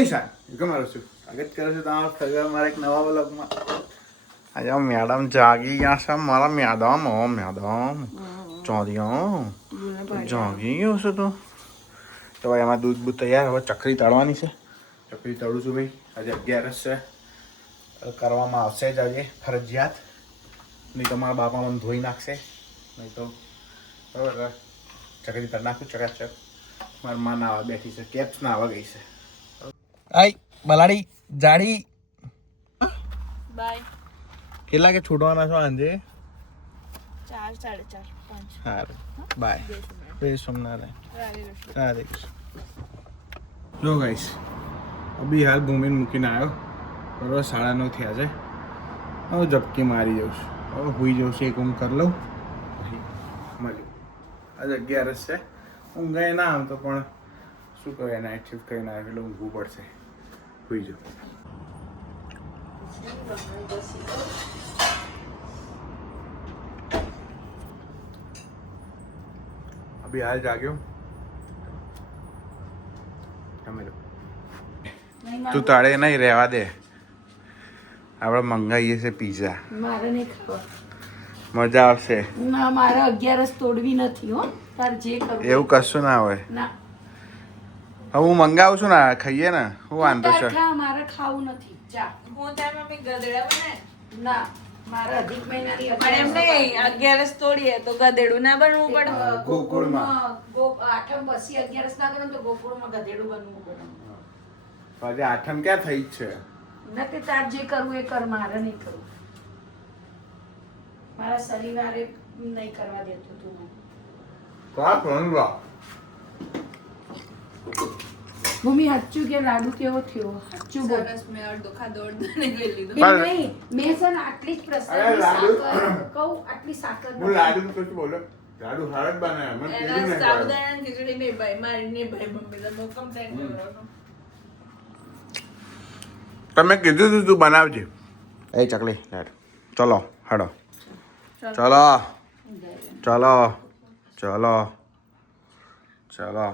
પૈસા ગમારો છું સ્વાગત કરું છું તમારા ફરી મારા એક નવા વ્લોગમાં. આજે મેડમ જાગી ગયા છે મારા મેડમ જાગી ગયો છે તો ભાઈ એમાં દૂધ બૂધ તૈયાર. હવે ચકરી તળવાની છે. ચકરી તળું છું ભાઈ. આજે 11 છે, કરવામાં આવશે જ આજે ફરજિયાત. નહીં તો મારા બાપા મને ધોઈ નાખશે. નહીં તો બરાબર ચકરી તળ નાખું ચકાચક. મારી માં નાવા બેઠી છે, કેપ્સ નાવા ગઈ છે. આઈ બલાડી જાડી બાય. કેટલા કે છૂટવાના છો આજે? 4, 4:30, 5. સારું બાય. જય સોમનારાયણ. રાધે કૃષ્ણ. જો ગાઈસ અભી હાલ ભૂમિને મૂકીને આવ્યો બરાબર. 9:30 થયા છે. હવે ઝપકી મારી જાઉં છું. હવે હુઈ જાઉં છું. એક ઊંઘ કરી લઉં પછી મળ્યું. આજે 11 છે. ઊંઘાય ના આમ તો પણ શું કહેવાય, નાઇટ શિફ્ટ કરીને આવે એટલે ઊંઘવું પડશે. હુઈ જાઉં. અભી હાલ જાગ્યો. તું તાળે નહીં રહેવા દે. આપણે મંગાવીએ છે પિઝા. મારે નહીં ખાવા. મજા આવશે. ના, મારે 11 તોડવી નથી હો. તાર જે કરવું એવું કશું ના હોય. ના, હવે હું મંગાવું છું ને, ખાઈએ ને. હું વાંધો છે? ખા, મારે ખાવું નથી. જા. હું તાર મમ્મી ગધેડા બને. ના, મારે અધિક મહિનાની પણ એમ નહીં 11 તોડીએ તો ગધેડું ના બનવું પડે. ગોકુળમાં. આઠમ પછી 11 ના કરે તો ગોકુળમાં ગધેડું બનવું પડે. આજે આઠમ ક્યાં થઈ જ છે? નથી, તાર જે કરવું એ કર, મારે નહીં કરવું. મારા શનિવારે નહીં કરવા દેતું તું મને. મમ્મી સાચું કે લાડુ કેવો થયો? સાચું બોલ. સરસ, મેં અડધો ખાધો અડધો નહીં લઈ લીધો. એમ નહીં, મેં છે ને આટલી જ પ્રસાદની સાકર કહું, આટલી સાકર હું લાડુ તો શું બોલો? લાડુ હાર જ બનાવ્યા. મને કીધું એના ને સાબુદાણાની ખીચડી નહીં ભાઈ, મારી નહીં ભાઈ મમ્મી તો કમ્પ્લેન કરવાનો. તમે કીધું તું તું બનાવજે. એ ચકલી લાડુ. ચલો હડો. ચલો ચલો ચલો ચલો.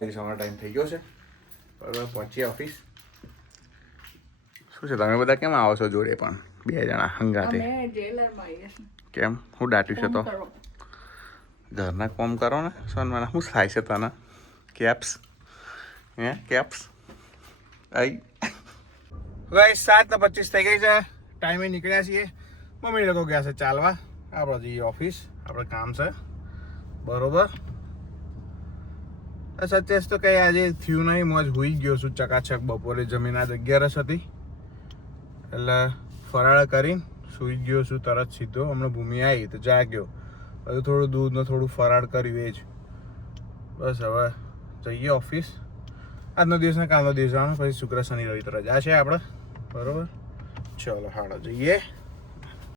સમય ટાઈમ થઈ ગયો છે બરાબર. પહોંચીએ ઓફિસ. શું છે તમે બધા કેમ આવો છો જોડે પણ? 2 જણા હંગાતે. અમે જેલરમાં આવીએ છીએ. કેમ? હું દાટ્યું છે તો? કરો. ઘરના કોમ કરો ને સોનવાના. શું થાય છે તને? કેપ્સ હે કેપ્સ આઈ. ગાઈસ 7:25 થઈ ગઈ છે. ટાઈમે નીકળ્યા છીએ. મમ્મી લોકો ગયા છે ચાલવા. આપણે જઈએ ઓફિસ. આપણે કામ છે બરોબર. સત્યાસ તો કઈ આજે થયું નહીં. મોજ હોઈ ગયો છું ચકાચક. બપોરે જમીન આજ 11 હતી એટલે ફરાળ કરીને સૂઈ ગયો છું તરત સીધો. હમણાં ભૂમિ આવી તો જાગ્યો. બધું થોડું દૂધને થોડું ફરાળ કર્યું એ જ. બસ હવે જઈએ ઓફિસ. આજનો દિવસ ને કાલનો દિવસ જવાનો. પછી શુક્ર શનિ રવિ તો રજા છે આપણે બરોબર. ચલો હાડો જઈએ.